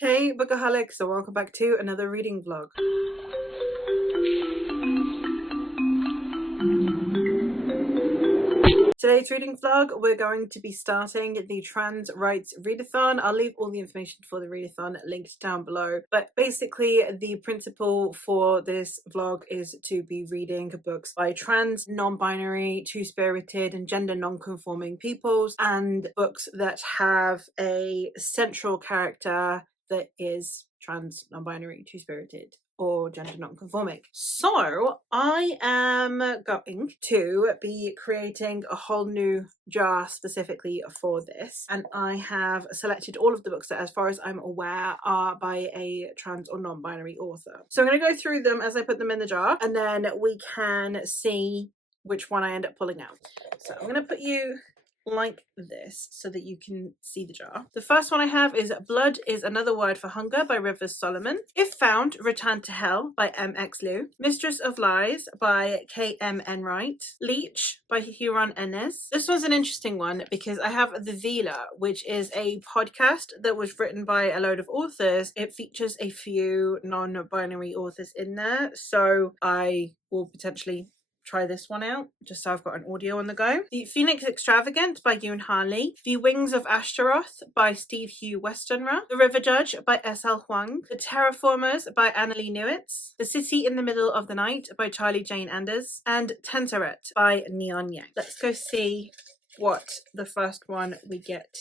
Hey Bookaholics, so welcome back to another reading vlog. Today's reading vlog, we're going to be starting the Trans Rights Readathon. I'll leave all the information for the Readathon linked down below. But basically, the principle for this vlog is to be reading books by trans, non-binary, two-spirited, and gender non-conforming peoples, and books that have a central character that is trans, non-binary, two-spirited, or gender non-conforming. So I am going to be creating a whole new jar specifically for this, and I have selected all of the books that, as far as I'm aware, are by a trans or non-binary author. So I'm going to go through them as I put them in the jar, and then we can see which one I end up pulling out. So I'm going to put you like this so that you can see the jar. The first one I have is Blood is Another Word for Hunger by Rivers Solomon. If Found, Return to Hell by M.X. Liu. Mistress of Lies by K.M. Enright. Leech by Huron Ennis. This one's an interesting one because I have The Vila, which is a podcast that was written by a load of authors. It features a few non-binary authors in there, so I will potentially try this one out just so I've got an audio on the go. The Phoenix Extravagant by Yoon Ha Lee. The Wings of Ashtaroth by Steve Hugh Westenra. The River Judge by S.L. Huang. The Terraformers by Annalie Newitz. The City in the Middle of the Night by Charlie Jane Anders. And Tenseret by Neon Yang. Let's go see what the first one we get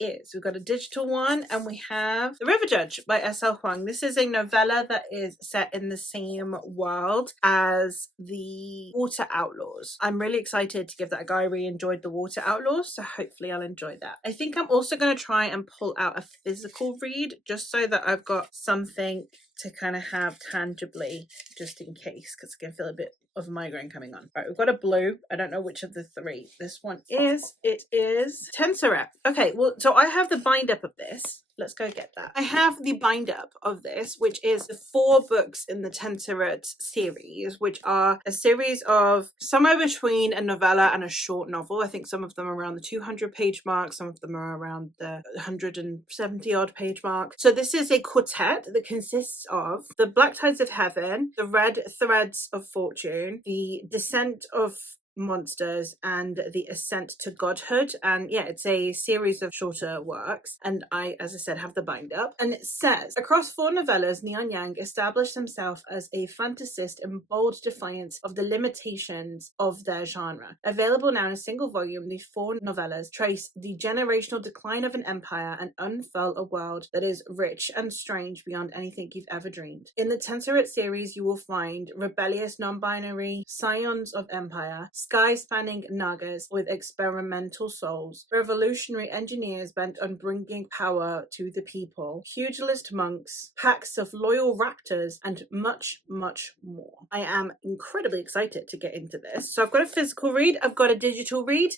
is. We've got a digital one, and we have The River Judge by S.L. Huang. This is a novella that is set in the same world as The Water Outlaws. I'm really excited to give that a go. I really enjoyed The Water Outlaws, so hopefully I'll enjoy that. I think I'm also going to try and pull out a physical read just so that I've got something to kind of have tangibly just in case, because I can feel a bit of a migraine coming on. Right, we've got a blue. I don't know which of the three this one is. It is Tenseret. Okay, well, so I have the bind up of this. Let's go get that. I have the bind up of this, which is the 4 books in the Tenseret series, which are a series of somewhere between a novella and a short novel. I think some of them are around the 200 page mark, some of them are around the 170 odd page mark. So this is a quartet that consists of The Black Tides of Heaven, The Red Threads of Fortune, The Descent of Monsters, and The Ascent to Godhood. And yeah, it's a series of shorter works, and I, as I said, have the bind up. And it says, across 4 novellas, Neon Yang established himself as a fantasist in bold defiance of the limitations of their genre. Available now in a single volume, the 4 novellas trace the generational decline of an empire and unfurl a world that is rich and strange beyond anything you've ever dreamed. In the Tenseret series, you will find rebellious non-binary scions of empire, sky-spanning Nagas with experimental souls, revolutionary engineers bent on bringing power to the people, pugilist monks, packs of loyal raptors, and much, much more. I am incredibly excited to get into this. So I've got a physical read, I've got a digital read.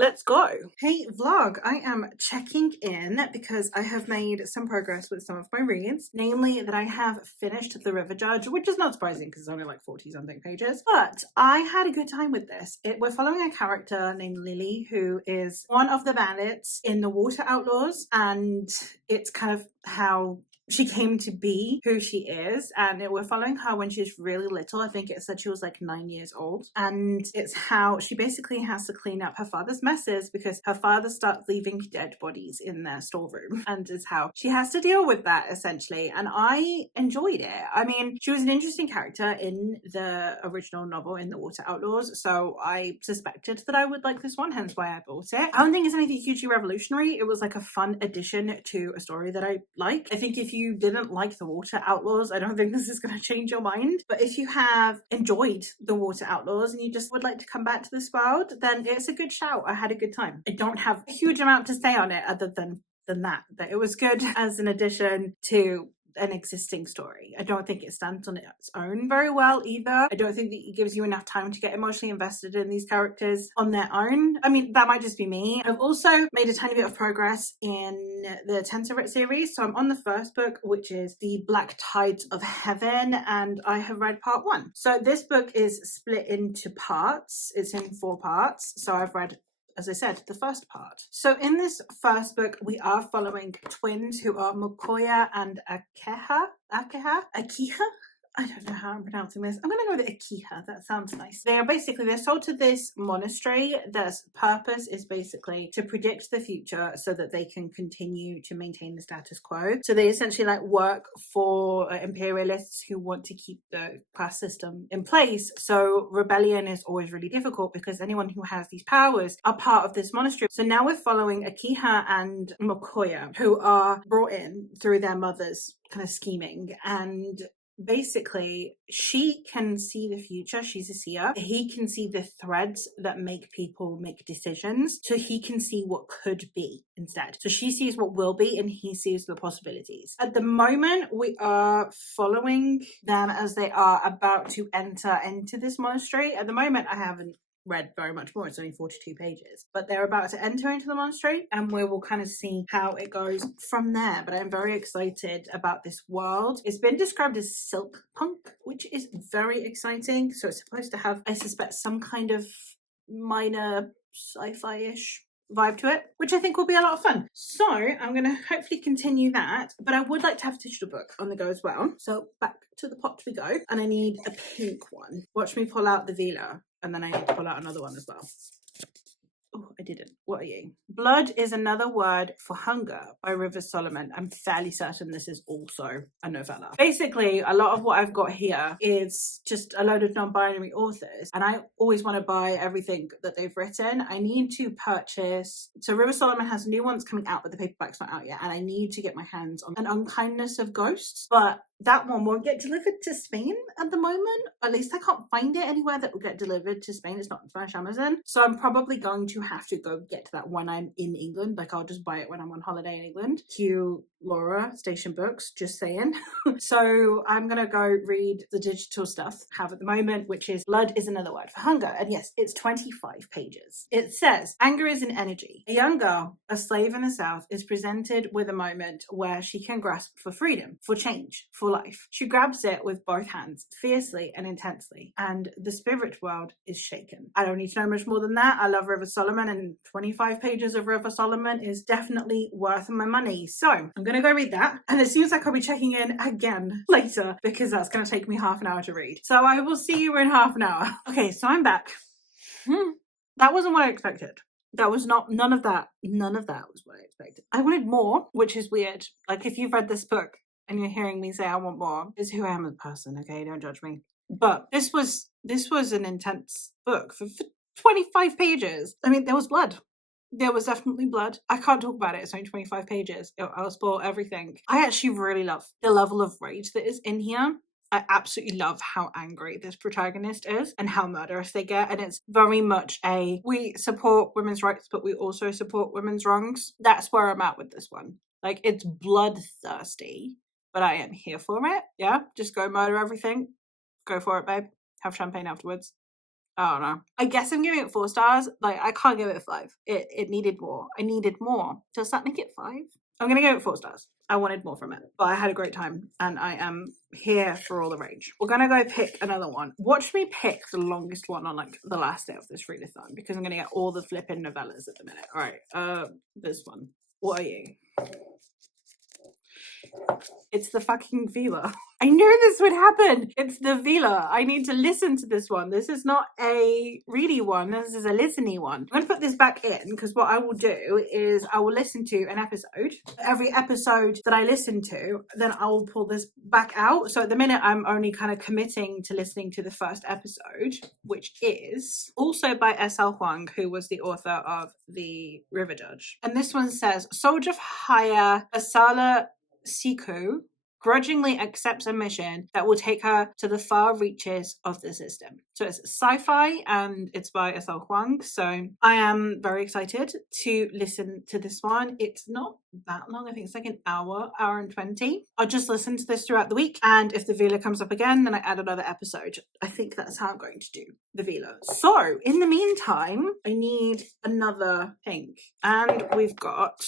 Let's go. Hey vlog, I am checking in because I have made some progress with some of my reads, namely that I have finished The River Judge, which is not surprising because it's only like 40 something pages, but I had a good time with this. We're following a character named Lily, who is one of the bandits in The Water Outlaws, and it's kind of how she came to be who she is, and we're following her when she's really little. I think it said she was like 9 years old, and it's how she basically has to clean up her father's messes because her father starts leaving dead bodies in their storeroom, and it's how she has to deal with that essentially. And I enjoyed it. I mean, she was an interesting character in the original novel in The Water Outlaws, so I suspected that I would like this one, hence why I bought it. I don't think it's anything hugely revolutionary. It was like a fun addition to a story that I like. I think if you didn't like The Water Outlaws, I don't think this is going to change your mind. But if you have enjoyed The Water Outlaws and you just would like to come back to this world, then it's a good shout. I had a good time. I don't have a huge amount to say on it other than that it was good as an addition to an existing story. I don't think it stands on its own very well either. I don't think that it gives you enough time to get emotionally invested in these characters on their own. I mean, that might just be me. I've also made a tiny bit of progress in the Tenseret series. So I'm on the first book, which is The Black Tides of Heaven, and I have read part 1. So this book is split into parts. It's in 4 parts. So I've read as I said, the first part. So in this first book, we are following twins who are Mokoya and Akiha. I don't know how I'm pronouncing this. I'm going to go with Akiha. That sounds nice. They're sold to this monastery. Their purpose is basically to predict the future so that they can continue to maintain the status quo. So they essentially like work for imperialists who want to keep the caste system in place. So rebellion is always really difficult because anyone who has these powers are part of this monastery. So now we're following Akiha and Mokoya, who are brought in through their mother's kind of scheming, and basically she can see the future. She's a seer. He can see the threads that make people make decisions, so he can see what could be instead. So she sees what will be and he sees the possibilities. At the moment, we are following them as they are about to enter into this monastery. At the moment, I haven't read very much more. It's only 42 pages, but they're about to enter into the monastery and we will kind of see how it goes from there. But I'm very excited about this world. It's been described as silk punk, which is very exciting. So it's supposed to have, I suspect, some kind of minor sci-fi-ish vibe to it, which I think will be a lot of fun. So I'm going to hopefully continue that, but I would like to have a digital book on the go as well. So back to the pot we go, and I need a pink one. Watch me pull out the Vila, and then I need to pull out another one as well. Oh, I didn't. What are you? Blood is Another Word for Hunger by River Solomon. I'm fairly certain this is also a novella. Basically, a lot of what I've got here is just a load of non-binary authors, and I always want to buy everything that they've written. I need to purchase... So River Solomon has new ones coming out, but the paperback's not out yet, and I need to get my hands on An Unkindness of Ghosts, but that one won't get delivered to Spain at the moment. At least I can't find it anywhere that will get delivered to Spain. It's not on Spanish Amazon. So I'm probably going to have to go get to that when I'm in England. Like, I'll just buy it when I'm on holiday in England. Cue Laura, Station Books, just saying. So I'm going to go read the digital stuff I have at the moment, which is Blood is Another Word for Hunger. And yes, it's 25 pages. It says, anger is an energy. A young girl, a slave in the South, is presented with a moment where she can grasp for freedom, for change, for life. She grabs it with both hands, fiercely and intensely, and the spirit world is shaken. I don't need to know much more than that. I love River Solomon, and 25 pages of River Solomon is definitely worth my money. So I'm going to go read that, and as soon as I'll be checking in again later, because that's going to take me half an hour to read. So I will see you in half an hour. Okay, so I'm back. That wasn't what I expected. That was not, none of that was what I expected. I wanted more, which is weird. Like, if you've read this book and you're hearing me say I want more, is who I am as a person, okay? Don't judge me. But this was an intense book for 25 pages. I mean, there was blood. There was definitely blood. I can't talk about it. It's only 25 pages. I'll spoil everything. I actually really love the level of rage that is in here. I absolutely love how angry this protagonist is and how murderous they get. And it's very much we support women's rights, but we also support women's wrongs. That's where I'm at with this one. Like, it's bloodthirsty, but I am here for it. Yeah, just go murder everything. Go for it, babe. Have champagne afterwards. I don't know. I guess I'm giving it 4 stars. Like, I can't give it 5. It needed more. I needed more. Does that make it 5? I'm gonna give it 4 stars. I wanted more from it, but I had a great time, and I am here for all the rage. We're gonna go pick another one. Watch me pick the longest one on like the last day of this readathon, because I'm gonna get all the flipping novellas at the minute. All right, this one. What are you? It's the fucking Vila. I knew this would happen. It's the Vila. I need to listen to this one. This is not a ready one. This is a listeny one. I'm going to put this back in, because what I will do is I will listen to an episode. Every episode that I listen to, then I will pull this back out. So at the minute, I'm only kind of committing to listening to the first episode, which is also by S.L. Huang, who was the author of The River Judge. And this one says, Soldier for Hire Asala Siku grudgingly accepts a mission that will take her to the far reaches of the system. So it's sci-fi and it's by S.L. Huang. So I am very excited to listen to this one. It's not that long. I think it's like an hour and 20. I'll just listen to this throughout the week. And if the Vila comes up again, then I add another episode. I think that's how I'm going to do the Vila. So in the meantime, I need another pink. And we've got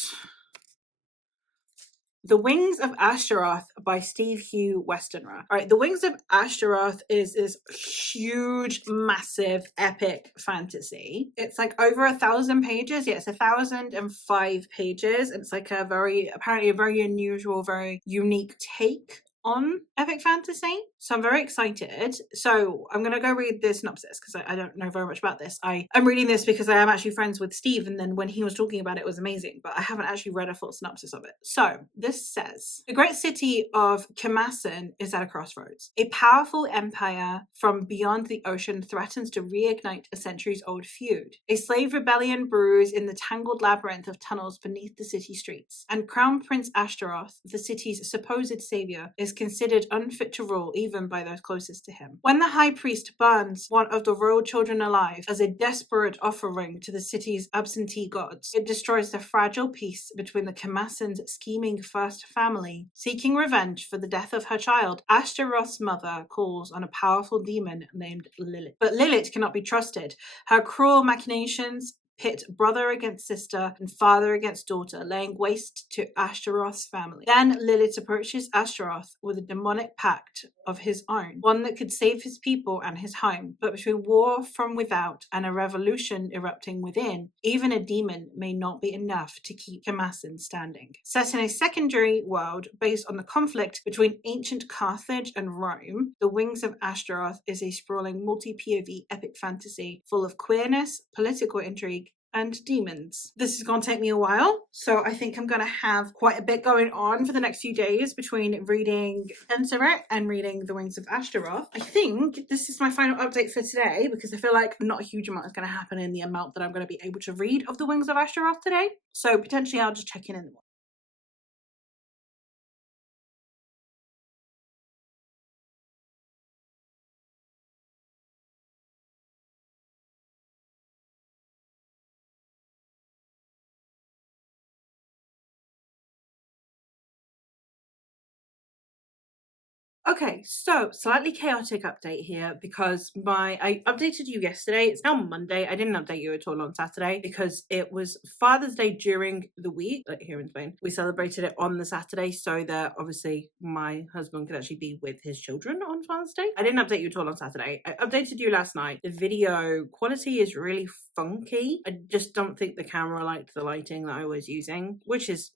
The Wings of Ashtaroth by Steve Hugh Westenra. All right, The Wings of Ashtaroth is this huge, massive, epic fantasy. It's like over 1,000 pages. Yeah, it's 1,005 pages. And it's like apparently a very unusual, very unique take on epic fantasy. So I'm very excited. So I'm going to go read the synopsis because I don't know very much about this. I'm reading this because I am actually friends with Steve, and then when he was talking about it, it was amazing, but I haven't actually read a full synopsis of it. So this says, the great city of Kemasin is at a crossroads. A powerful empire from beyond the ocean threatens to reignite a centuries-old feud. A slave rebellion brews in the tangled labyrinth of tunnels beneath the city streets, and Crown Prince Ashtaroth, the city's supposed savior, is considered unfit to rule even by those closest to him. When the high priest burns one of the royal children alive as a desperate offering to the city's absentee gods, it destroys the fragile peace between the Kemasin's scheming first family. Seeking revenge for the death of her child, Ashtaroth's mother calls on a powerful demon named Lilith. But Lilith cannot be trusted. Her cruel machinations pit brother against sister and father against daughter, laying waste to Ashtaroth's family. Then Lilith approaches Ashtaroth with a demonic pact of his own, one that could save his people and his home. But between war from without and a revolution erupting within, even a demon may not be enough to keep Kemasin standing. Set in a secondary world based on the conflict between ancient Carthage and Rome, The Wings of Ashtaroth is a sprawling multi-POV epic fantasy full of queerness, political intrigue, and demons. This is going to take me a while, so I think I'm going to have quite a bit going on for the next few days between reading Tenseret and reading The Wings of Ashtaroth. I think this is my final update for today because I feel like not a huge amount is going to happen in the amount that I'm going to be able to read of The Wings of Ashtaroth today, so potentially I'll just check in the morning. Okay, so slightly chaotic update here because I updated you yesterday. It's now Monday. I didn't update you at all on Saturday because it was Father's Day during the week, like here in Spain. We celebrated it on the Saturday so that obviously my husband could actually be with his children on Father's Day. I didn't update you at all on Saturday. I updated you last night. The video quality is really funky. I just don't think the camera liked the lighting that I was using, which is,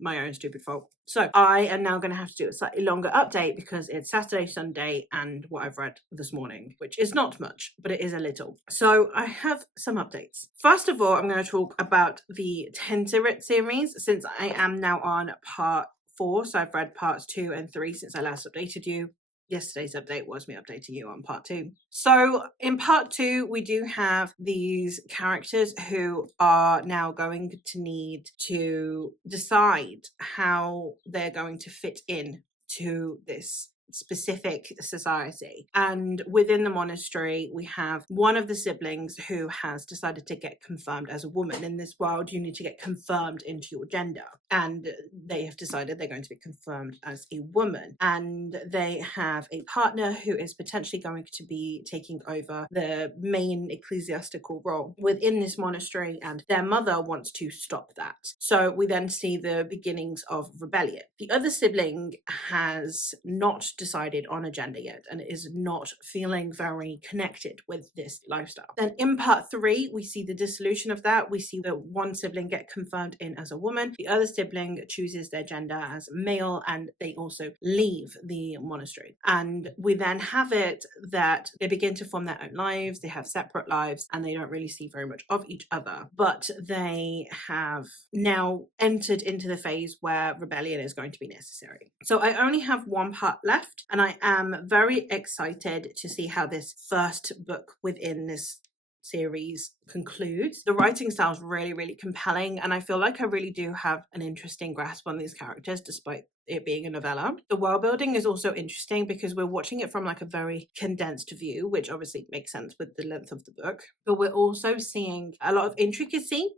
my own stupid fault. So I am now going to have to do a slightly longer update because it's Saturday, Sunday, and what I've read this morning, which is not much, but it is a little. So I have some updates. First of all, I'm going to talk about the Tenseret series since I am now on part 4. So I've read parts 2 and 3 since I last updated you. Yesterday's update was me updating you on part 2. So in part 2, we do have these characters who are now going to need to decide how they're going to fit in to this specific society. And within the monastery, we have one of the siblings who has decided to get confirmed as a woman. In this world, you need to get confirmed into your gender. And they have decided they're going to be confirmed as a woman. And they have a partner who is potentially going to be taking over the main ecclesiastical role within this monastery, and their mother wants to stop that. So we then see the beginnings of rebellion. The other sibling has not decided on a gender yet and is not feeling very connected with this lifestyle. Then in part 3, we see the dissolution of that. We see that one sibling get confirmed in as a woman, the other sibling chooses their gender as male, and they also leave the monastery. And we then have it that they begin to form their own lives, they have separate lives, and they don't really see very much of each other. But they have now entered into the phase where rebellion is going to be necessary. So I only have one part left, and I am very excited to see how this first book within this series concludes. The writing style is really, really compelling, and I feel like I really do have an interesting grasp on these characters despite it being a novella. The world building is also interesting because we're watching it from like a very condensed view, which obviously makes sense with the length of the book, but we're also seeing a lot of intricacy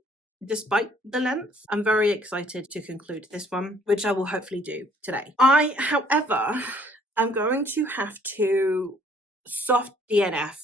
despite the length. I'm very excited to conclude this one, which I will hopefully do today. I, however, am going to have to soft DNF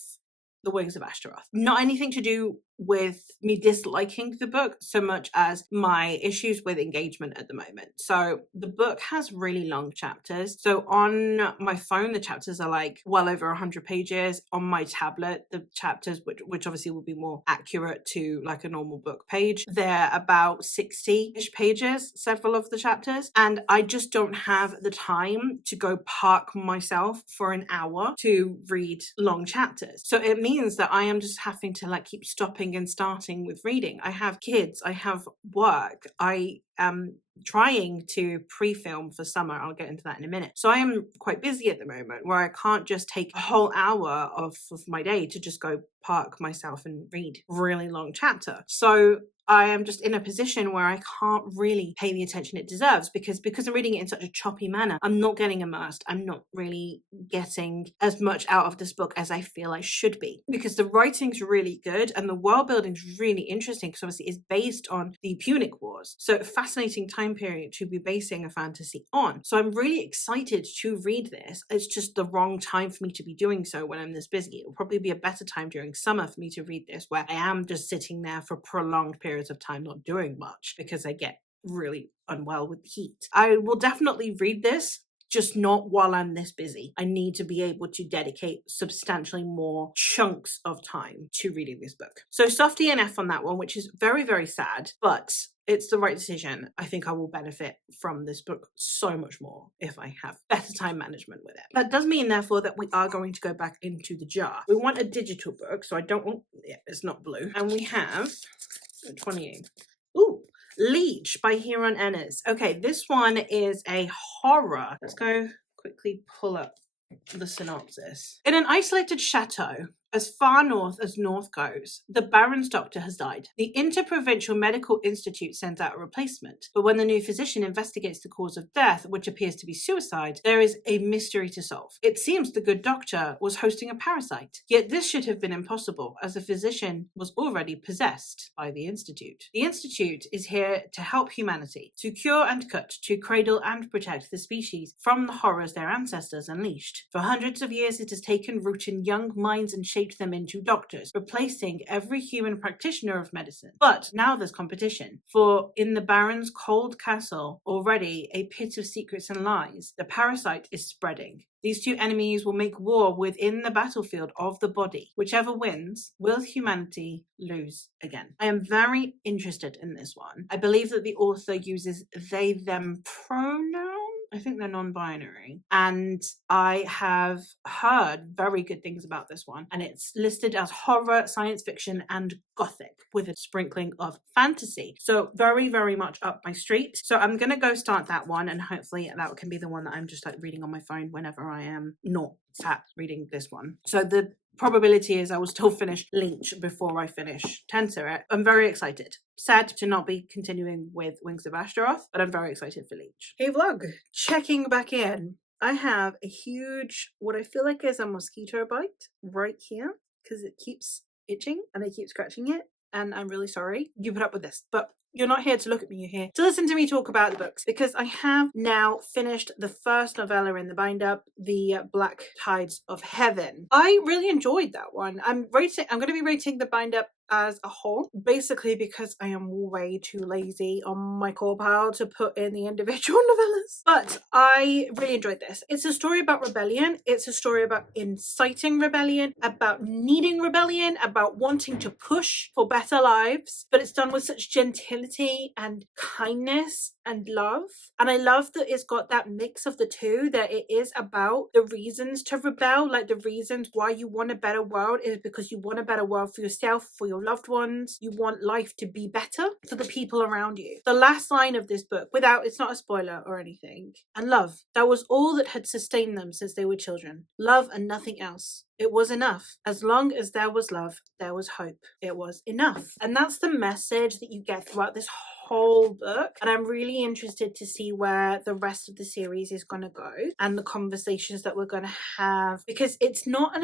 The Wings of Ashtaroth. Not anything to do with me disliking the book so much as my issues with engagement at the moment. So the book has really long chapters. So on my phone, the chapters are like well over 100 pages. On my tablet, the chapters, which obviously will be more accurate to like a normal book page, they're about 60-ish pages, several of the chapters. And I just don't have the time to go park myself for an hour to read long chapters. So it means that I am just having to like keep stopping and starting with reading. I have kids, I have work, I am trying to pre-film for summer. I'll get into that in a minute. So I am quite busy at the moment where I can't just take a whole hour of my day to just go park myself and read a really long chapter. So I am just in a position where I can't really pay the attention it deserves because I'm reading it in such a choppy manner. I'm not getting immersed. I'm not really getting as much out of this book as I feel I should be, because the writing's really good and the world building's really interesting, because obviously it's based on the Punic Wars. So fascinating time period to be basing a fantasy on. So I'm really excited to read this. It's just the wrong time for me to be doing so when I'm this busy. It will probably be a better time during summer for me to read this, where I am just sitting there for prolonged periods of time not doing much because I get really unwell with the heat. I will definitely read this, just not while I'm this busy. I need to be able to dedicate substantially more chunks of time to reading this book. So soft DNF on that one, which is very, very sad, but it's the right decision. I think I will benefit from this book so much more if I have better time management with it. That does mean, therefore, that we are going to go back into the jar. We want a digital book, so I don't want, yeah, it's not blue. And we have 28. Ooh, Leech by Hiron Ennis. Okay, this one is a horror. Let's go quickly pull up the synopsis. In an isolated chateau, as far north as north goes, the Baron's doctor has died. The Interprovincial Medical Institute sends out a replacement, but when the new physician investigates the cause of death, which appears to be suicide, there is a mystery to solve. It seems the good doctor was hosting a parasite, yet this should have been impossible, as the physician was already possessed by the Institute. The Institute is here to help humanity, to cure and cut, to cradle and protect the species from the horrors their ancestors unleashed. For hundreds of years it has taken root in young minds and shaped them into doctors, replacing every human practitioner of medicine. But now there's competition, for in the Baron's cold castle, already a pit of secrets and lies, the parasite is spreading. These two enemies will make war within the battlefield of the body. Whichever wins, will humanity lose again? I am very interested in this one. I believe that the author uses they, them pronouns. I think they're non-binary. And I have heard very good things about this one. And it's listed as horror, science fiction, and gothic with a sprinkling of fantasy. So very, very much up my street. So I'm going to go start that one, and hopefully that can be the one that I'm just like reading on my phone whenever I am not sat reading this one. So the probability is I will still finish Leech before I finish Tenseret. I'm very excited. Sad to not be continuing with Wings of Ashtaroth, but I'm very excited for Leech. Hey vlog, checking back in. I have a huge, what I feel like is a mosquito bite right here, because it keeps itching and I keep scratching it, and I'm really sorry you put up with this, but you're not here to look at me, you're here to listen to me talk about the books, because I have now finished the first novella in the bind-up, The Black Tides of Heaven. I really enjoyed that one. I'm going to be rating the bind-up as a whole, basically because I am way too lazy on my core pile to put in the individual novellas. But I really enjoyed this. It's a story about rebellion. It's a story about inciting rebellion, about needing rebellion, about wanting to push for better lives, but it's done with such gentility and kindness and love. And I love that it's got that mix of the two, that it is about the reasons to rebel, like the reasons why you want a better world is because you want a better world for yourself, for your loved ones. You want life to be better for the people around you. The last line of this book, it's not a spoiler or anything, and love, that was all that had sustained them since they were children. Love and nothing else. It was enough. As long as there was love, there was hope. It was enough. And that's the message that you get throughout this whole book, and I'm really interested to see where the rest of the series is going to go and the conversations that we're going to have, because it's not an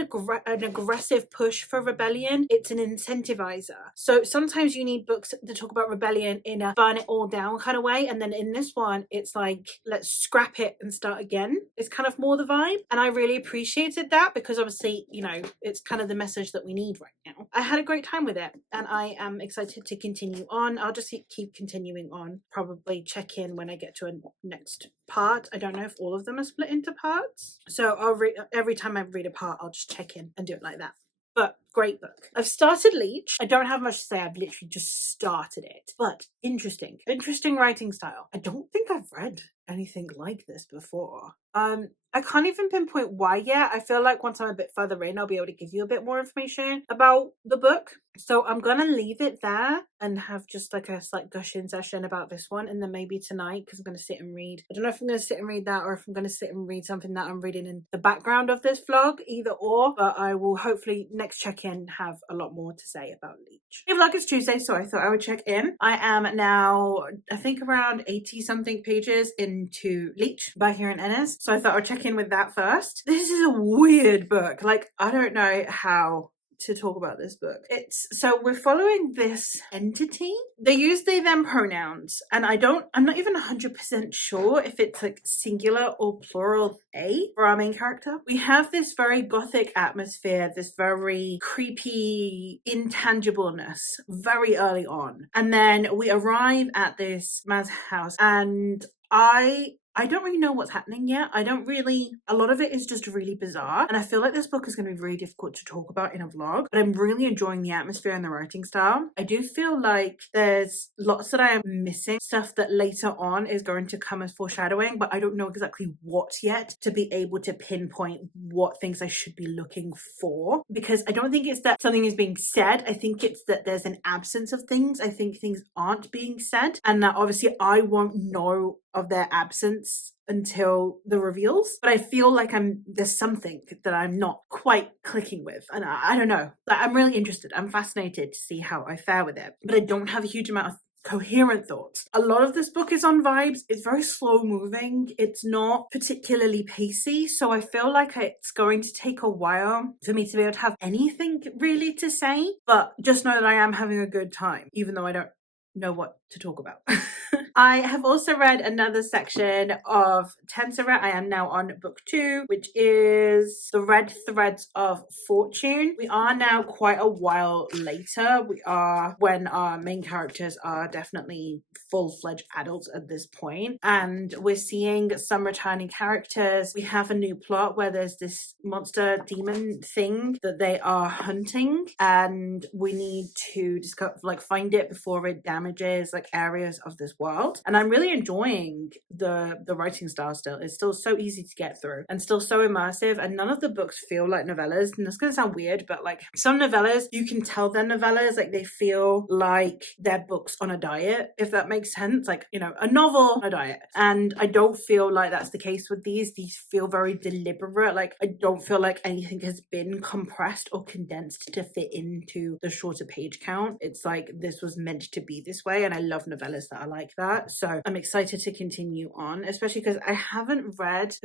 aggressive push for rebellion, it's an incentivizer. So sometimes you need books that talk about rebellion in a burn it all down kind of way, and then in this one it's like, let's scrap it and start again. It's kind of more the vibe, and I really appreciated that, because obviously really, it's kind of the message that we need right now. I had a great time with it, and I am excited to continue on. I'll just keep continuing on, probably check in when I get to a next part. I don't know if all of them are split into parts, so I'll read every time I read a part, I'll just check in and do it like that. But great book. I've started Leech. I don't have much to say. I've literally just started it. But interesting writing style. I don't think I've read anything like this before. I can't even pinpoint why yet. I feel like once I'm a bit further in, I'll be able to give you a bit more information about the book. So I'm gonna leave it there and have just like a slight gushing session about this one, and then maybe tonight, because I'm gonna sit and read. I don't know if I'm gonna sit and read that or if I'm gonna sit and read something that I'm reading in the background of this vlog, either or. But I will hopefully next check-in have a lot more to say about Leech. The vlog is Tuesday, so I thought I would check in. I am now, I think, around 80 something pages into Leech by Kieran Ennis, so I thought I'd check in with that first. This is a weird book. Like, I don't know how to talk about this book. So we're following this entity. They use they them pronouns, and I'm not even 100% sure if it's like singular or plural they for our main character. We have this very gothic atmosphere, this very creepy intangibleness very early on, and then we arrive at this man's house, and I don't really know what's happening yet. A lot of it is just really bizarre. And I feel like this book is going to be really difficult to talk about in a vlog, but I'm really enjoying the atmosphere and the writing style. I do feel like there's lots that I am missing, stuff that later on is going to come as foreshadowing, but I don't know exactly what yet to be able to pinpoint what things I should be looking for. Because I don't think it's that something is being said. I think it's that there's an absence of things. I think things aren't being said, and that obviously I won't know of their absence until the reveals, but I feel like there's something that I'm not quite clicking with, and I don't know. Like, I'm really interested. I'm fascinated to see how I fare with it, but I don't have a huge amount of coherent thoughts. A lot of this book is on vibes. It's very slow moving. It's not particularly pacey, so I feel like it's going to take a while for me to be able to have anything really to say, but just know that I am having a good time, even though I don't know what to talk about. I have also read another section of Tenseret. I am now on book 2, which is The Red Threads of Fortune. We are now quite a while later. We are when our main characters are definitely full-fledged adults at this point, and we're seeing some returning characters. We have a new plot where there's this monster demon thing that they are hunting, and we need to find it before it damages areas of this world. And I'm really enjoying the writing style still. It's still so easy to get through and still so immersive, and none of the books feel like novellas. And that's gonna sound weird, but some novellas, you can tell they're novellas. They feel like they're books on a diet, if that makes sense. A novel on a diet. And I don't feel like that's the case with these. These feel very deliberate. I don't feel like anything has been compressed or condensed to fit into the shorter page count. It's like this was meant to be this way, and I love novellas that are like that. So I'm excited to continue on, especially because I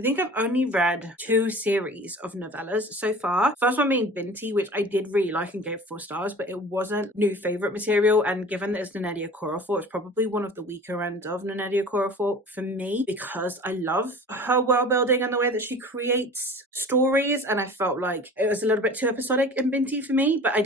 think I've only read 2 series of novellas so far. First one being Binti, which I did really like and gave 4 stars, but it wasn't new favorite material, and given that it's Nanedia Okorafor, it's probably one of the weaker ends of Nanedia Okorafor for me, because I love her world building and the way that she creates stories, and I felt like it was a little bit too episodic in Binti for me, but I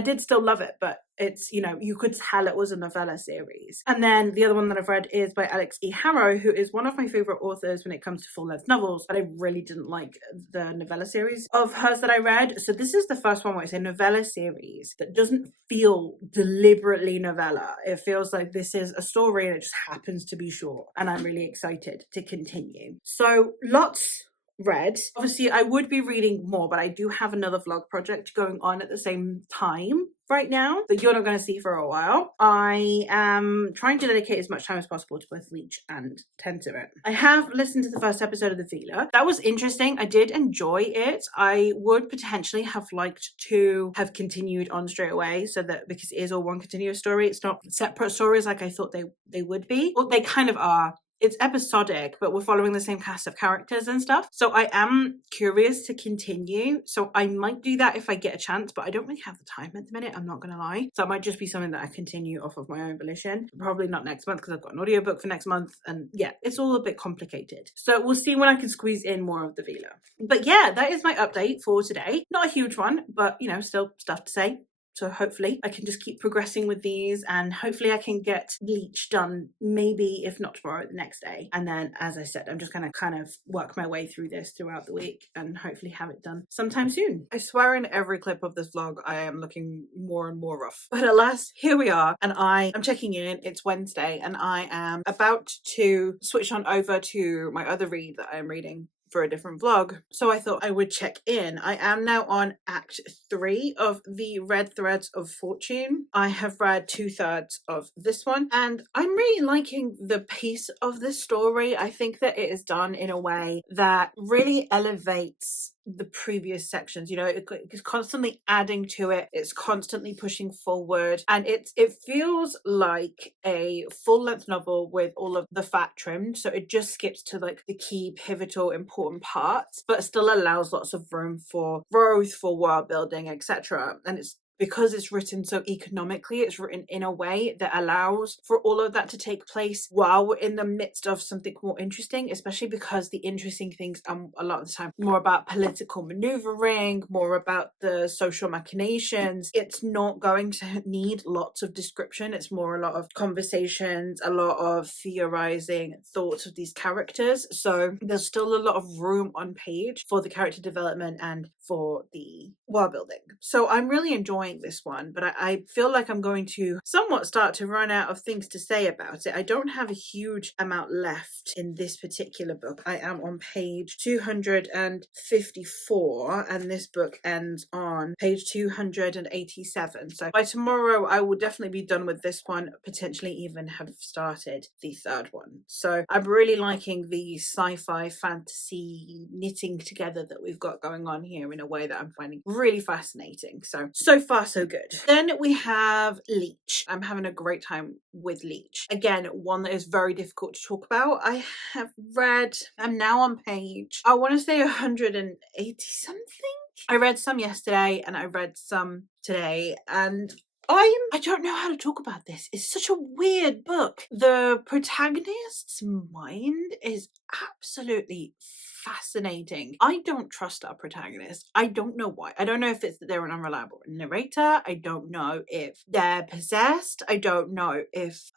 did still love it. But it's, you could tell it was a novella series. And then the other one that I've read is by Alex E. Harrow, who is one of my favorite authors when it comes to full-length novels, but I really didn't like the novella series of hers that I read. So this is the first one where it's a novella series that doesn't feel deliberately novella. It feels like this is a story and it just happens to be short, and I'm really excited to continue. So lots read. Obviously I would be reading more, but I do have another vlog project going on at the same time right now that you're not going to see for a while. I am trying to dedicate as much time as possible to both Leech and Tenseret. I have listened to the first episode of The Feeler. That was interesting. I did enjoy it. I would potentially have liked to have continued on straight away, so that, because it is all one continuous story, it's not separate stories like I thought they would be. Well, they kind of are. it's episodic, but we're following the same cast of characters and stuff. So I am curious to continue. So I might do that if I get a chance, but I don't really have the time at the minute, I'm not gonna lie. So it might just be something that I continue off of my own volition. Probably not next month because I've got an audiobook for next month, and yeah, it's all a bit complicated. So we'll see when I can squeeze in more of the Vila. But yeah, that is my update for today. Not a huge one, but you know, still stuff to say. So hopefully I can just keep progressing with these, and hopefully I can get Bleach done, maybe if not tomorrow, the next day. And then, as I said, I'm just going to kind of work my way through this throughout the week and hopefully have it done sometime soon. I swear in every clip of this vlog, I am looking more and more rough. But alas, here we are, and I am checking in. It's Wednesday, and I am about to switch on over to my other read that I am reading for a different vlog. So I thought I would check in. I am now on Act 3 of the Red Threads of Fortune. I have read 2/3 of this one, and I'm really liking the pace of this story. I think that it is done in a way that really elevates the previous sections. You know, it's constantly adding to it, it's constantly pushing forward, and it feels like a full-length novel with all of the fat trimmed, so it just skips to like the key pivotal important parts, but still allows lots of room for growth, for world building, etc. And it's because it's written so economically, it's written in a way that allows for all of that to take place while we're in the midst of something more interesting, especially because the interesting things are a lot of the time more about political maneuvering, more about the social machinations. It's not going to need lots of description. It's more a lot of conversations, a lot of theorizing, thoughts of these characters. So there's still a lot of room on page for the character development and for the world building. So I'm really enjoying this one, but I feel like I'm going to somewhat start to run out of things to say about it. I don't have a huge amount left in this particular book. I am on page 254, and this book ends on page 287. So by tomorrow, I will definitely be done with this one, potentially even have started the third one. So I'm really liking the sci-fi fantasy knitting together that we've got going on here in a way that I'm finding really fascinating. So far so good. Then we have Leech. I'm having a great time with Leech. Again, one that is very difficult to talk about. I have read, I'm now on page, I want to say 180 something. I read some yesterday and I read some today, and I don't know how to talk about this. It's such a weird book. The protagonist's mind is absolutely fascinating. I don't trust our protagonist. I don't know why. I don't know if it's that they're an unreliable narrator. I don't know if they're possessed. I don't know. There's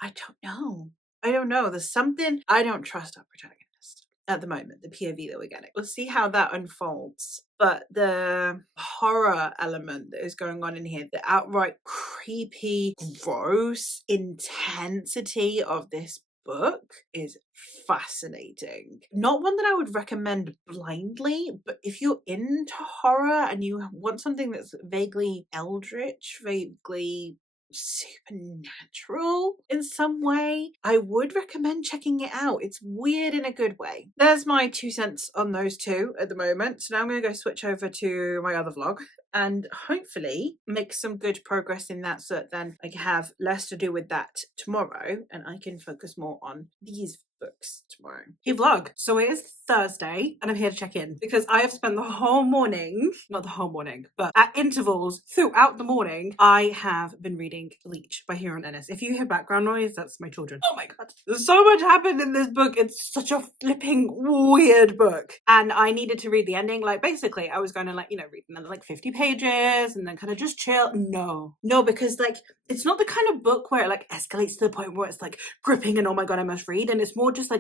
something. I don't trust our protagonist at the moment, the POV that we're getting. We'll see how that unfolds. But the horror element that is going on in here, the outright creepy, gross intensity of this book is fascinating. Not one that I would recommend blindly, but if you're into horror and you want something that's vaguely eldritch, vaguely supernatural in some way, I would recommend checking it out. It's weird in a good way. There's my 2 cents on those two at the moment. So now I'm going to go switch over to my other vlog and hopefully make some good progress in that, so that then I can have less to do with that tomorrow and I can focus more on these books tomorrow. Hey vlog, so it is Thursday and I'm here to check in because I have spent the whole morning, not the whole morning, but at intervals throughout the morning, I have been reading Leech by Hero and Ennis. If you hear background noise, that's my children. Oh my god, there's so much happened in this book. It's such a flipping weird book, and I needed to read the ending. Like basically I was going to read another 50 pages and then kind of just chill. No, because it's not the kind of book where it escalates to the point where it's gripping and oh my god I must read, and it's more just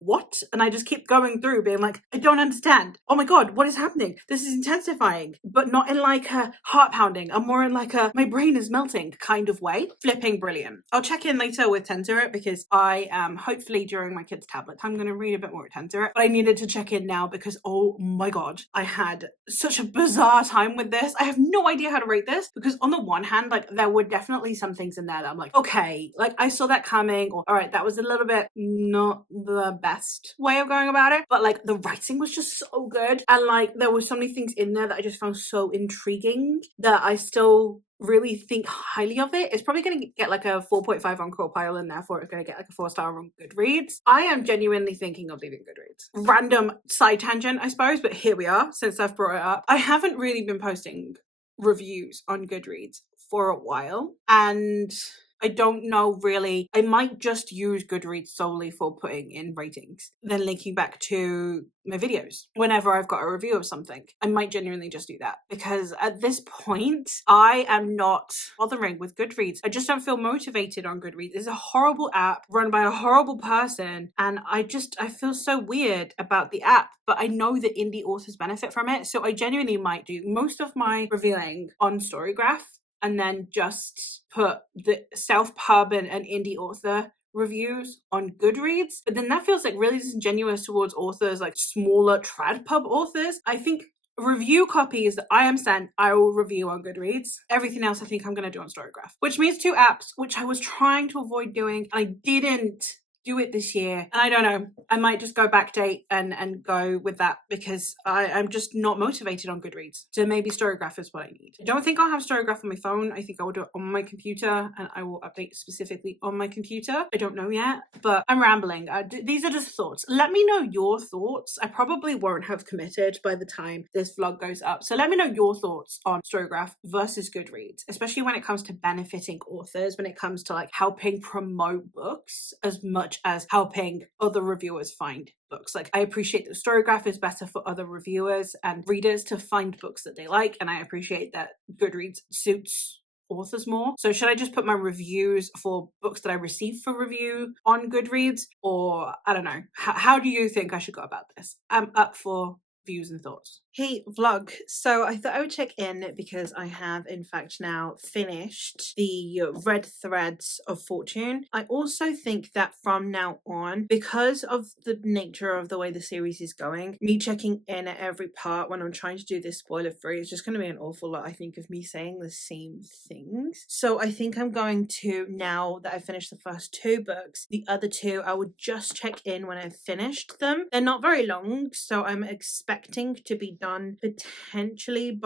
what? And I just keep going through being I don't understand. Oh my god, what is happening? This is intensifying, but not in a heart pounding. I'm more in a my brain is melting kind of way. Flipping brilliant. I'll check in later with Tensorite because I am hopefully during my kids' tablet time going to read a bit more at Tensorite, but I needed to check in now because oh my god, I had such a bizarre time with this. I have no idea how to rate this because on the one hand, there were definitely some things in there that I'm okay, I saw that coming, or all right, that was a little bit not the best best way of going about it, but like the writing was just so good, and like there were so many things in there that I just found so intriguing that I still really think highly of it. It's probably going to get like a 4.5 on Crawpile, and therefore it's going to get like a 4-star on Goodreads. I am genuinely thinking of leaving Goodreads. Random side tangent, I suppose, but here we are since I've brought it up. I haven't really been posting reviews on Goodreads for a while, and I don't know really. I might just use Goodreads solely for putting in ratings, then linking back to my videos whenever I've got a review of something. I might genuinely just do that, because at this point I am not bothering with Goodreads. I just don't feel motivated on Goodreads. It's a horrible app run by a horrible person, and I feel so weird about the app, but I know that indie authors benefit from it, so I genuinely might do most of my reviewing on Storygraph, and then just put the self-pub and indie author reviews on Goodreads. But then that feels like really disingenuous towards authors, like smaller trad pub authors. I think review copies that I am sent, I will review on Goodreads. Everything else I think I'm going to do on Storygraph, which means 2 apps, which I was trying to avoid doing. I didn't do it this year, and I don't know, I might just go backdate and go with that, because I'm just not motivated on Goodreads. So maybe Storygraph is what I need. I don't think I'll have Storygraph on my phone. I think I will do it on my computer, and I will update specifically on my computer. I don't know yet, but I'm rambling. These are just thoughts. Let me know your thoughts. I probably won't have committed by the time this vlog goes up, so let me know your thoughts on Storygraph versus Goodreads, especially when it comes to benefiting authors, when it comes to like helping promote books as much as helping other reviewers find books. Like, I appreciate that Storygraph is better for other reviewers and readers to find books that they like, and I appreciate that Goodreads suits authors more. So should I just put my reviews for books that I receive for review on Goodreads, or I don't know, how do you think I should go about this? I'm up for views and thoughts. Hey vlog, so I thought I would check in because I have in fact now finished the Red Threads of Fortune. I also think that from now on, because of the nature of the way the series is going, me checking in at every part when I'm trying to do this spoiler free is just going to be an awful lot, I think, of me saying the same things. So I think I'm going to, now that I've finished the first 2 books, the other 2 I would just check in when I've finished them. They're not very long, so I'm expecting to be done potentially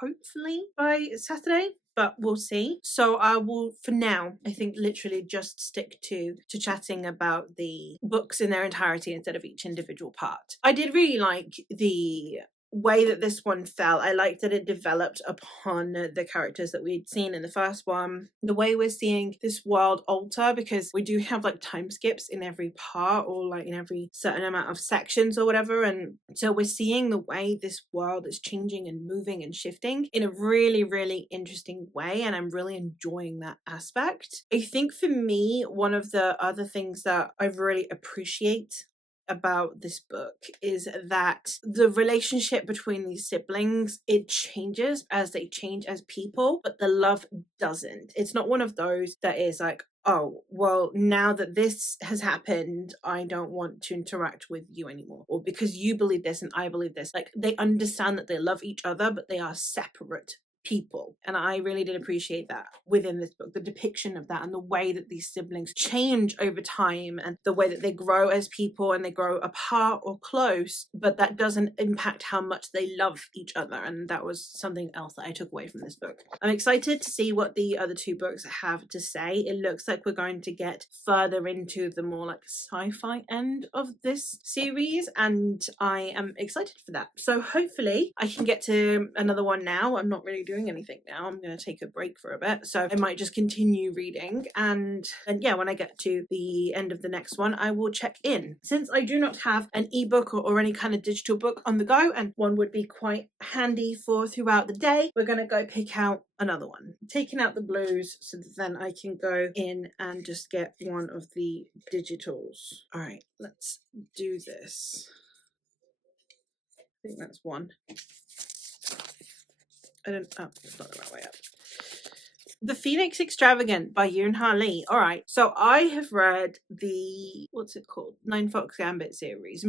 hopefully by Saturday, but we'll see. So I will, for now, I think literally just stick to chatting about the books in their entirety instead of each individual part. I did really like the way that this one fell. I liked that it developed upon the characters that we'd seen in the first one. The way we're seeing this world alter, because we do have like time skips in every part, or like in every certain amount of sections or whatever, and so we're seeing the way this world is changing and moving and shifting in a really, really interesting way, and I'm really enjoying that aspect. I think for me, one of the other things that I really appreciate about this book is that the relationship between these siblings, it changes as they change as people, but the love doesn't. It's not one of those that is like, oh, well, now that this has happened, I don't want to interact with you anymore, or because you believe this and I believe this. Like, they understand that they love each other, but they are separate people, and I really did appreciate that within this book, the depiction of that, and the way that these siblings change over time, and the way that they grow as people, and they grow apart or close, but that doesn't impact how much they love each other. And that was something else that I took away from this book. I'm excited to see what the other 2 books have to say. It looks like we're going to get further into the more like sci-fi end of this series, and I am excited for that. So hopefully I can get to another one now. I'm not really doing anything now. I'm going to take a break for a bit, so I might just continue reading, and yeah, when I get to the end of the next one, I will check in. Since I do not have an ebook or any kind of digital book on the go, and one would be quite handy for throughout the day, we're going to go pick out another one. Taking out the blues so that then I can go in and just get one of the digitals. All right, let's do this. I think that's one. It's not the right way up. The Phoenix Extravagant by Yoon-Ha Lee. All right, so I have read the, what's it called? 9 Fox Gambit series.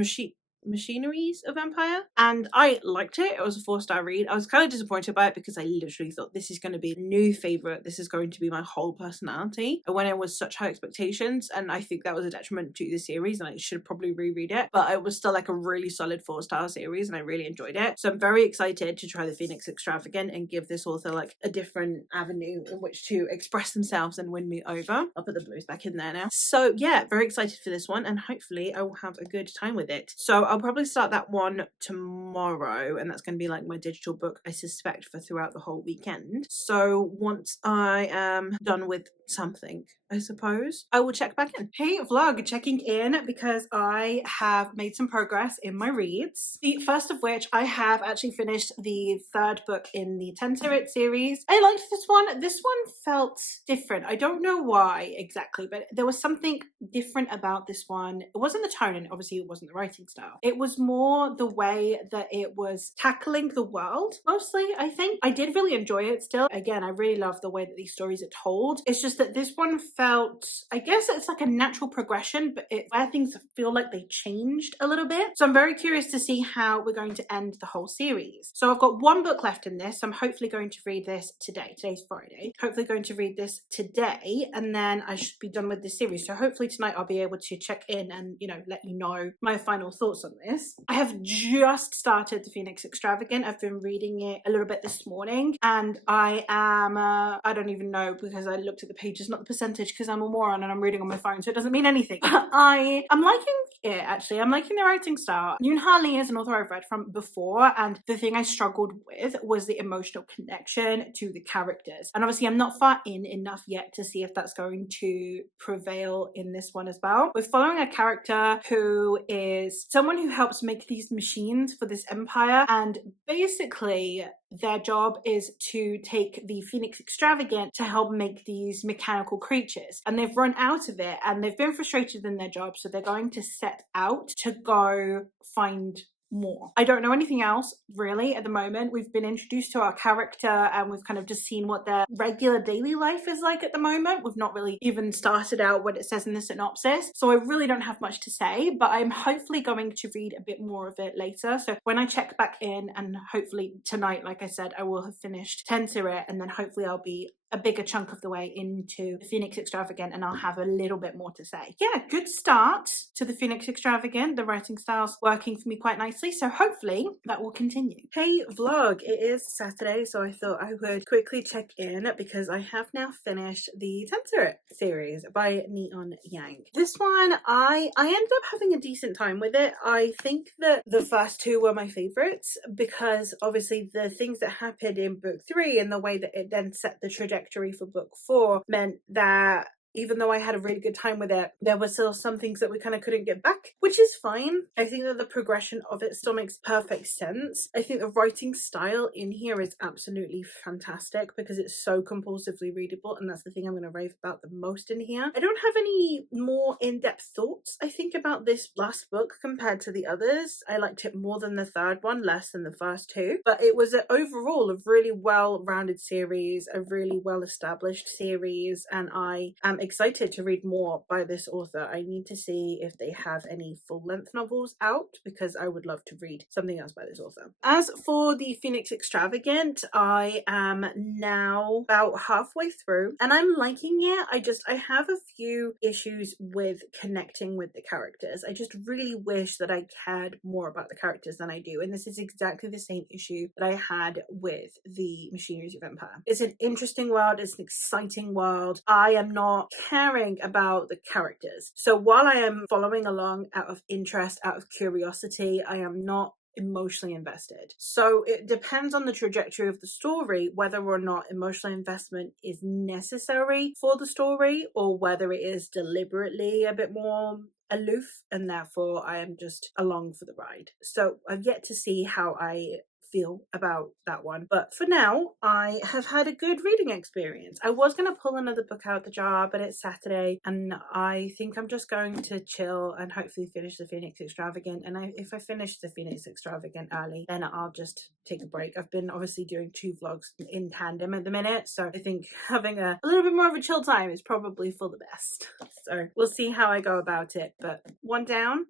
Machineries of Empire, and I liked it. It was a 4-star read. I was kind of disappointed by it because I literally thought this is going to be a new favorite. This is going to be my whole personality. I went in with such high expectations, and I think that was a detriment to the series, and I should probably reread it. But it was still like a really solid 4-star series, and I really enjoyed it. So I'm very excited to try the Phoenix Extravagant and give this author like a different avenue in which to express themselves and win me over. I'll put the blues back in there now. So yeah, very excited for this one, and hopefully I will have a good time with it. So I'll probably start that one tomorrow, and that's going to be like my digital book, I suspect, for throughout the whole weekend. So once I am done with something, I suppose, I will check back in. Hey vlog, checking in because I have made some progress in my reads. The first of which, I have actually finished the 3rd book in the Tenserit series. I liked this one. This one felt different. I don't know why exactly, but there was something different about this one. It wasn't the tone, and obviously it wasn't the writing style. It was more the way that it was tackling the world, mostly, I think. I did really enjoy it still. Again, I really love the way that these stories are told. It's just that this one felt, I guess it's like a natural progression, but where things feel like they changed a little bit. So I'm very curious to see how we're going to end the whole series. So I've got 1 book left in this. I'm hopefully going to read this today. Today's Friday. Hopefully going to read this today, and then I should be done with this series. So hopefully tonight I'll be able to check in and, you know, let you know my final thoughts on this. I have just started the Phoenix Extravagant. I've been reading it a little bit this morning, and I am, I don't even know because I looked at the pages, not the percentage, because I'm a moron and I'm reading on my phone, so it doesn't mean anything. I'm liking it, actually. I'm liking the writing style. Yoon Ha Lee is an author I've read from before, and the thing I struggled with was the emotional connection to the characters. And obviously I'm not far in enough yet to see if that's going to prevail in this one as well. We're following a character who is someone who helps make these machines for this empire, and basically their job is to take the Phoenix Extravagant to help make these mechanical creatures, and they've run out of it and they've been frustrated in their job, so they're going to set out to go find more. I don't know anything else really at the moment. We've been introduced to our character and we've kind of just seen what their regular daily life is like at the moment. We've not really even started out what it says in the synopsis, so I really don't have much to say, but I'm hopefully going to read a bit more of it later. So when I check back in, and hopefully tonight, like I said, I will have finished Tenserit, and then hopefully I'll be a bigger chunk of the way into the Phoenix Extravagant and I'll have a little bit more to say. Yeah, good start to the Phoenix Extravagant. The writing style's working for me quite nicely, so hopefully that will continue. Hey vlog, it is Saturday, so I thought I would quickly check in because I have now finished the Tenserit series by Neon Yang. This one, I ended up having a decent time with it. I think that the first 2 were my favorites because obviously the things that happened in book 3 and the way that it then set the trajectory for book 4 meant that even though I had a really good time with it, there were still some things that we kind of couldn't get back, which is fine. I think that the progression of it still makes perfect sense. I think the writing style in here is absolutely fantastic because it's so compulsively readable, and that's the thing I'm going to rave about the most in here. I don't have any more in-depth thoughts, I think, about this last book compared to the others. I liked it more than the 3rd one, less than the first 2, but it was overall a really well-rounded series, a really well-established series, and I am excited to read more by this author. I need to see if they have any full-length novels out because I would love to read something else by this author. As for the Phoenix Extravagant, I am now about halfway through and I'm liking it. I have a few issues with connecting with the characters. I just really wish that I cared more about the characters than I do, and this is exactly the same issue that I had with the Machineries of Empire. It's an interesting world, it's an exciting world. I am not caring about the characters. So while I am following along out of interest, out of curiosity, I am not emotionally invested. So it depends on the trajectory of the story whether or not emotional investment is necessary for the story or whether it is deliberately a bit more aloof and therefore I am just along for the ride. So I've yet to see how I feel about that one, but for now I have had a good reading experience. I was going to pull another book out the jar, but it's Saturday and I think I'm just going to chill and hopefully finish the Phoenix Extravagant, and if I finish the Phoenix Extravagant early then I'll just take a break. I've been obviously doing 2 vlogs in tandem at the minute, so I think having a little bit more of a chill time is probably for the best. So we'll see how I go about it, but one down,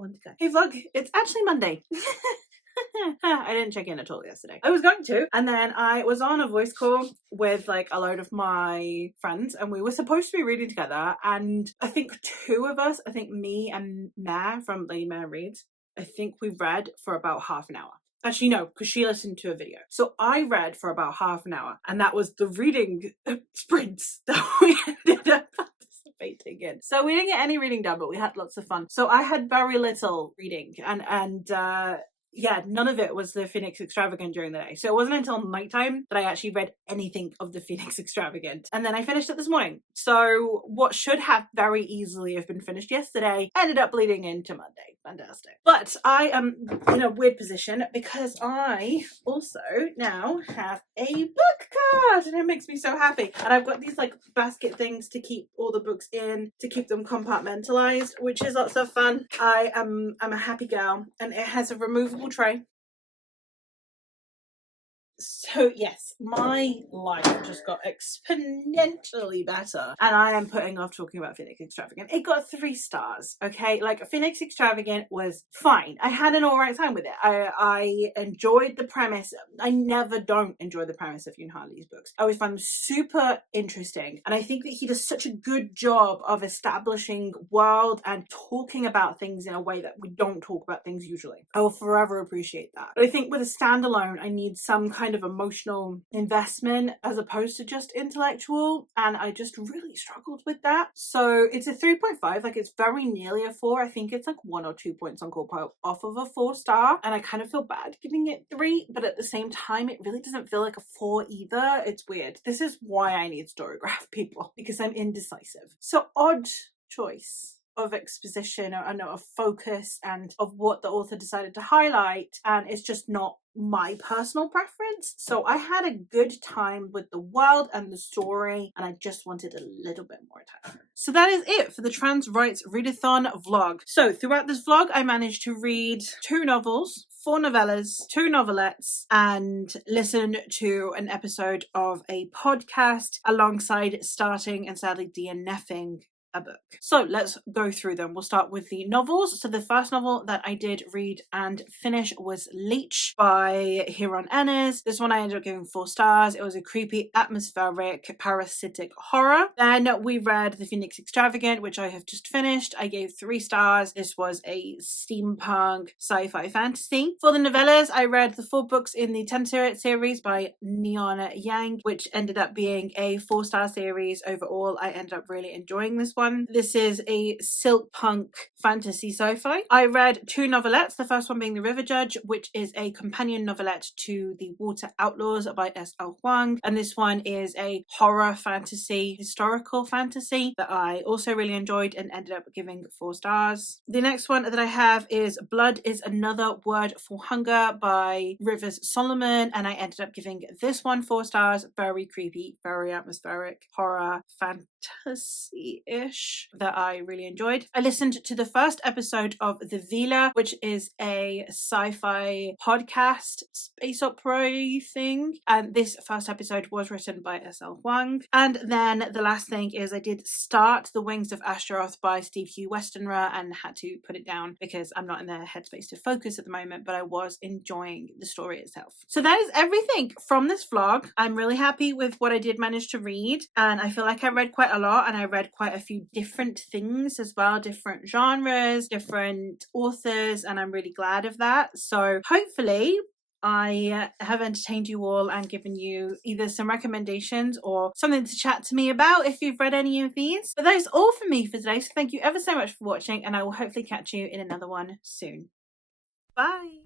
one to go. Hey vlog, it's actually Monday. I didn't check in at all yesterday. I was going to, and then I was on a voice call with like a load of my friends, and we were supposed to be reading together, and I think two of us, I think me and Mare from Lady Mare Reads, I think we read for about half an hour. Actually, no, because she listened to a video. So I read for about half an hour, and that was the reading sprints that we ended up participating in. So we didn't get any reading done, but we had lots of fun. So I had very little reading, and yeah, none of it was the Phoenix Extravagant during the day. So it wasn't until nighttime that I actually read anything of the Phoenix Extravagant. And then I finished it this morning. So what should have very easily have been finished yesterday ended up bleeding into Monday. Fantastic. But I am in a weird position because I also now have a book card, and it makes me so happy. And I've got these like basket things to keep all the books in, to keep them compartmentalized, which is lots of fun. I'm a happy girl, and it has a removable tray. So yes, my life just got exponentially better, and I am putting off talking about Phoenix Extravagant. It got 3 stars, okay? Like, Phoenix Extravagant was fine. I had an alright time with it. I enjoyed the premise. I never don't enjoy the premise of Yoon Harley's books. I always find them super interesting, and I think that he does such a good job of establishing world and talking about things in a way that we don't talk about things usually. I will forever appreciate that. But I think with a standalone, I need some kind of emotional investment as opposed to just intellectual, and I just really struggled with that. So it's a 3.5, like it's very nearly a 4. I think it's like 1 or 2 points on Coldpile off of a 4-star, and I kind of feel bad giving it 3, but at the same time it really doesn't feel like a 4 either. It's weird. This is why I need Storygraph, people, because I'm indecisive. So odd choice of exposition and of focus and of what the author decided to highlight, and it's just not my personal preference. So I had a good time with the world and the story, and I just wanted a little bit more time. So that is it for the Trans Rights Readathon vlog. So throughout this vlog I managed to read 2 novels, 4 novellas, 2 novelettes, and listen to an episode of a podcast alongside starting and sadly DNFing a book. So let's go through them. We'll start with the novels. So the first novel that I did read and finish was Leech by Hiron Enes. This one I ended up giving 4 stars. It was a creepy, atmospheric, parasitic horror. Then we read The Phoenix Extravagant, which I have just finished. I gave 3 stars. This was a steampunk sci-fi fantasy. For the novellas, I read the 4 books in the 10 series by Neon Yang, which ended up being a 4-star series overall. I ended up really enjoying this one. This is a silk punk fantasy sci-fi. I read 2 novelettes, the first one being The River Judge, which is a companion novelette to The Water Outlaws by S.L. Huang, and this one is a horror fantasy, historical fantasy that I also really enjoyed and ended up giving 4 stars. The next one that I have is Blood is Another Word for Hunger by Rivers Solomon, and I ended up giving this one 4 stars. Very creepy, very atmospheric, horror, fantasy-ish that I really enjoyed. I listened to the first episode of The Vila, which is a sci-fi podcast space opera thing, and this first episode was written by S.L. Huang. And then the last thing is I did start The Wings of Ashtaroth by Steve Hugh Westenra and had to put it down because I'm not in the headspace to focus at the moment, but I was enjoying the story itself. So that is everything from this vlog. I'm really happy with what I did manage to read, and I feel like I read quite a lot, and I read quite a few different things as well, different genres, different authors, and I'm really glad of that. So hopefully I have entertained you all and given you either some recommendations or something to chat to me about if you've read any of these. But that is all for me for today, so thank you ever so much for watching, and I will hopefully catch you in another one soon. Bye!